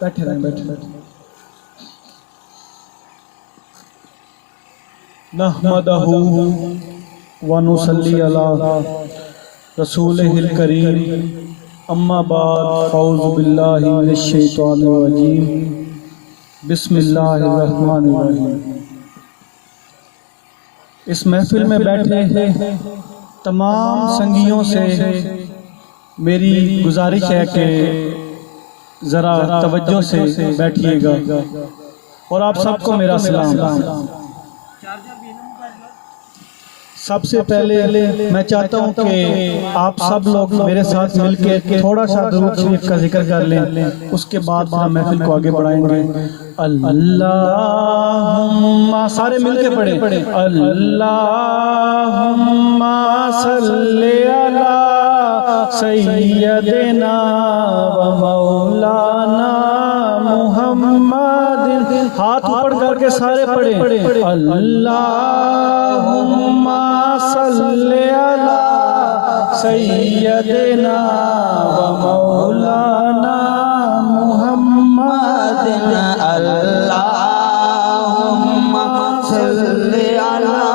بیٹھے رہیں نحمدہ ونصلی علی رسولہ الکریم اما بعد فاعوذ باللہ من الشیطان الرجیم بسم اللہ الرحمن الرحیم۔ اس محفل میں بیٹھے تمام سنگیوں سے میری گزارش ہے کہ ذرا توجہ سے بیٹھیے گا اور آپ سب کو میرا سلام۔ سب سے پہلے میں چاہتا ہوں کہ آپ سب لوگ میرے ساتھ مل کے تھوڑا سا درود شریف کا ذکر کر لیں، اس کے بعد ہم محفل کو آگے بڑھائیں گے۔ اللہم، سارے مل کے پڑھیں، اللہم صلی علی سیدنا و مولانا محمد۔ ہاتھ اوپر کر کے سارے پڑھیں، اللہم صلی علی سیدنا و مولانا محمد۔ اللہم صلی علی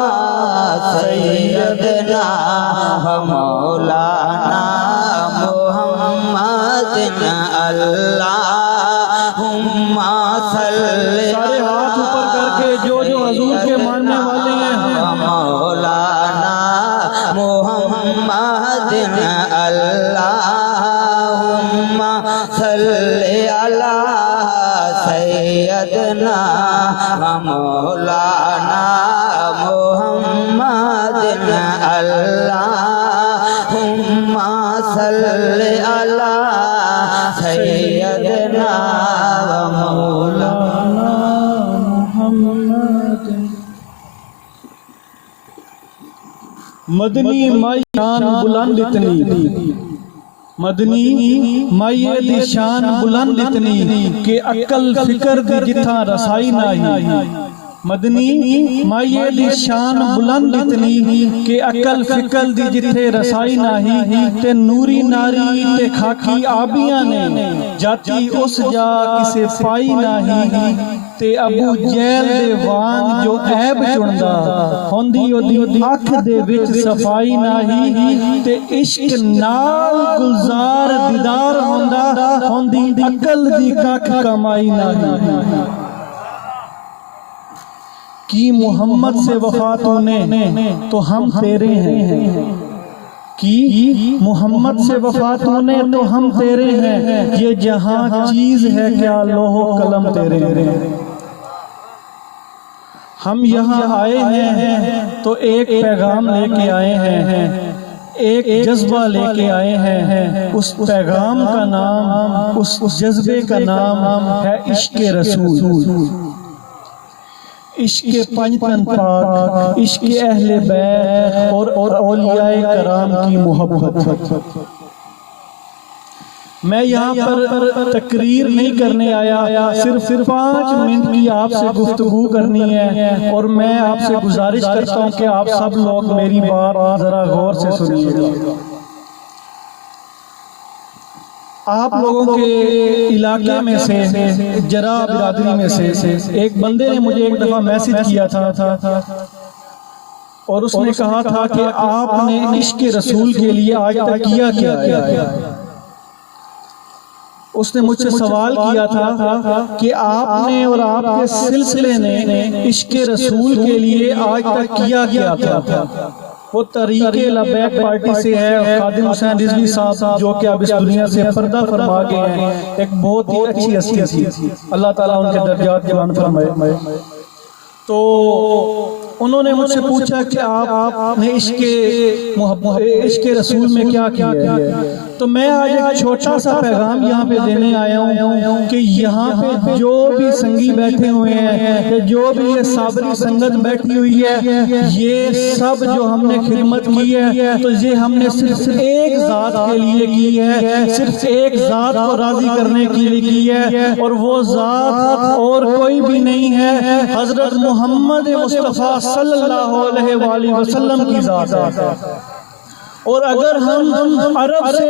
سیدنا و مولانا محمد۔ اللہم صلی سارے ہاتھ اوپر کر کے جو حضور کے ماننے والے ہیں مولانا محمد۔ اللہم صلی علی سیدنا و مولانا محمد۔ اللہم صلی علی سیدنا و مولانا محمد۔ مدنی مائی شان بلند اتنی، مدنی مائی دی شان بلند اتنی کہ عقل فکر دی جتھا رسائی نہیں۔ مدنی مائی دی شان بلند اتنی کہ عقل فکر دی جتھے رسائی نہیں۔ تے نوری ناری تے خاکی آبیاں نے جاتی اس جا کسے پائی نہیں۔ تے ابو جہل دے وانگ جو عیب چڑھدا ہوندی اودی اکھ دے وچ صفائی نہیں۔ تے عشق نال گلزار دیدار ہوندا ہوندی عقل دی ککھ کمائی نہیں۔ کی محمد سے وفا تو نے تو ہم تیرے ہیں، کی محمد سے وفا تو نے تو ہم تیرے ہیں۔ یہ جہاں چیز ہے کیا لوح و قلم تیرے ہیں۔ ہم یہاں آئے ہیں تو ایک پیغام لے کے آئے ہیں، ایک جذبہ لے کے آئے ہیں۔ اس پیغام کا نام، اس جذبے کا نام ہے عشق رسول، عشق پنجتن پاک، عشق اہل بیت اور اولیاء کرام کی محبت۔ میں یہاں پر تقریر نہیں کرنے آیا، صرف 5 منٹ کی آپ سے گفتگو کرنی ہے، اور میں آپ سے گزارش کرتا ہوں کہ آپ سب لوگ میری بات ذرا غور سے سنیے گا۔ آپ لوگوں کے علاقے میں سے، جرا برادری میں سے ایک بندے نے مجھے ایک دفعہ میسج کیا تھا اور اس نے کہا تھا کہ آپ نے عشق رسول کے لیے آج تک کیا کیا ہے۔ اس نے مجھ سے سوال کیا تھا کہ آپ نے اور آپ کے سلسلے نے عشق رسول کے لیے آج تک کیا کیا تھا۔ وہ تحریک لبیک پارٹی سے ہے، خادم حسین رضوی صاحب جو کہ اب اس دنیا سے پردہ فرما گئے ہیں، ایک بہت ہی اچھی ہستی تھی، اللہ تعالیٰ ان کے درجات بلند فرمائے۔ تو انہوں نے مجھ سے پوچھا کہ آپ نے عشق رسول میں کیا کیا ہے؟ تو میں آج ایک چھوٹا سا پیغام یہاں پہ دینے آیا ہوں کہ یہاں پہ جو بھی سنگی بیٹھے ہوئے ہیں، جو بھی یہ صابری سنگت بیٹھی ہوئی ہے، یہ سب جو ہم نے خدمت کی ہے تو یہ ہم نے صرف ایک ذات کے لیے کی ہے، صرف ایک ذات کو راضی کرنے کے لیے کی ہے، اور وہ ذات اور کوئی بھی نہیں ہے، حضرت محمد مصطفیٰ صلی اللہ علیہ وآلہ وسلم کی ذات ہے۔ اور اگر ہم عرب سے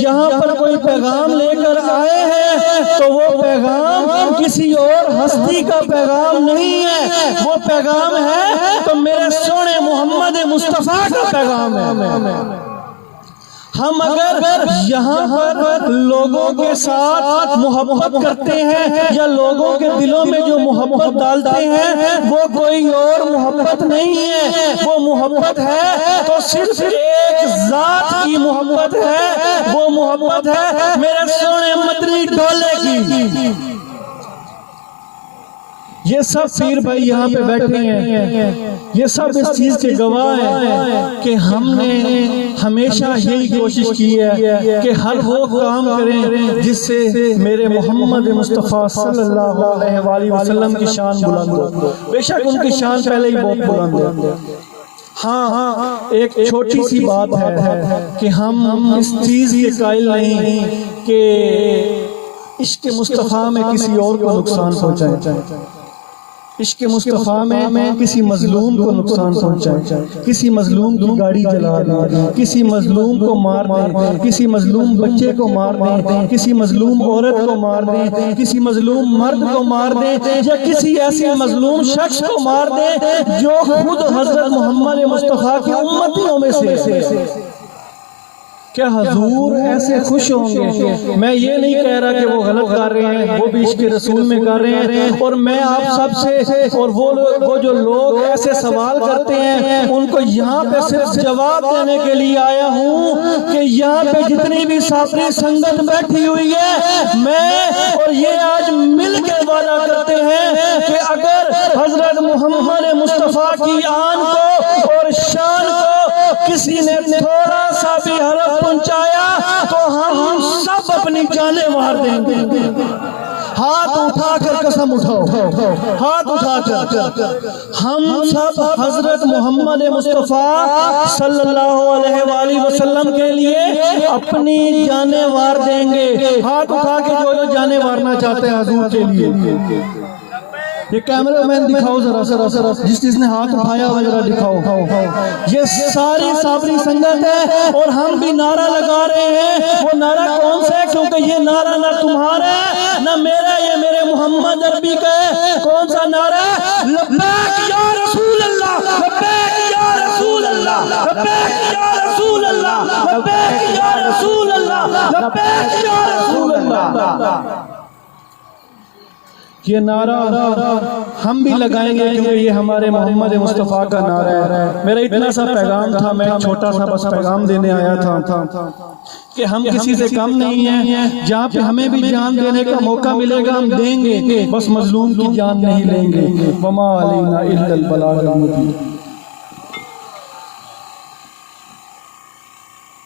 یہاں پر کوئی پیغام لے کر آئے ہیں تو وہ پیغام کسی اور ہستی کا پیغام نہیں ہے، وہ پیغام ہے تو میرے سونے محمد مصطفیٰ کا پیغام ہے۔ ہم اگر یہاں پر لوگوں کے ساتھ محبت کرتے ہیں یا لوگوں کے دلوں میں جو محبت ڈالتے ہیں وہ کوئی اور محبت نہیں ہے، وہ محبت ہے تو صرف ایک ذات کی محبت ہے، وہ محبت ہے میرے سونے مدنی ڈولے کی۔ یہ سب پیر بھائی یہاں پہ بیٹھے ہیں، یہ سب اس چیز کے گواہ ہیں کہ ہم نے ہمیشہ یہی کوشش کی ہے کہ ہر وہ کام کریں جس سے میرے محمد مصطفیٰ صلی اللہ علیہ وآلہ وسلم کی شان بلند ہو۔ بے شک ان کی شان پہلے ہی بہت بلند ہے۔ ہاں ایک چھوٹی سی بات ہے کہ ہم اس چیز کے قائل نہیں کہ عشق مصطفیٰ میں کسی اور کو نقصان پہنچائیں، عشق مصطفیٰ میں کسی مظلوم کو نقصان پہنچائیں، کسی مظلوم کی گاڑی جلا دیں، کسی مظلوم کو مار دیں، کسی مظلوم بچے کو مار دیں، کسی مظلوم عورت کو مار دیں، کسی مظلوم مرد کو مار دیں یا کسی ایسے مظلوم شخص کو مار دیں جو خود حضرت محمد مصطفیٰ کے امتیوں میں سے۔ کیا حضور ایسے خوش ہوں گے؟ میں یہ نہیں کہہ رہا کہ وہ غلط کر رہے ہیں، وہ بھی عشق رسول میں کر رہے ہیں، اور میں آپ سب سے اور وہ جو لوگ ایسے سوال کرتے ہیں ان کو یہاں پہ صرف جواب دینے کے لیے آیا ہوں کہ یہاں پہ جتنی بھی سافری سنگت بیٹھی ہوئی ہے، میں اور یہ آج مل کے وعدہ کرتے ہیں کہ اگر حضرت محمد مصطفیٰ کی آن کو اور شان کو کسی نے تھوڑا سا بھی حرف پہنچایا تو ہم سب اپنی جانیں مار دیں گے۔ ہاتھ اٹھا کر قسم اٹھاؤ، ہاتھ اٹھا کر ہم سب حضرت محمد مصطفیٰ صلی اللہ علیہ وآلہ وسلم کے لیے اپنی جانیں مار دیں گے۔ ہاتھ اٹھا کے جو جانیں مارنا چاہتے ہیں حضور کے لیے، یہ کیمرہ مین دکھاؤ ذرا، جس نے ہاتھ اٹھایا ہوا ذرا دکھاؤ۔ یہ ساری صابری سنگت ہے اور ہم بھی نعرہ لگا رہے ہیں۔ وہ نعرہ کون سا ہے؟ کیونکہ یہ نعرہ نہ تمہارا ہے نہ میرا، یہ میرے محمد عربی کا ہے۔ کون سا نعرہ ہے؟ لبیک یا رسول اللہ، لبیک یا رسول اللہ، لبیک یا رسول اللہ، لبیک یا رسول اللہ، لبیک یا رسول اللہ۔ یہ نعرہ ہم بھی لگائیں گے کیونکہ یہ ہمارے محمد مصطفیٰ کا نعرہ ہے۔ میرا اتنا سا پیغام تھا، میں چھوٹا سا بس پیغام دینے آیا تھا کہ ہم کسی سے کم نہیں ہیں، جہاں پہ ہمیں بھی جان دینے کا موقع ملے گا ہم دیں گے، بس مظلوم کی جان نہیں لیں گے۔ وما علینا الا البلاغ المبین۔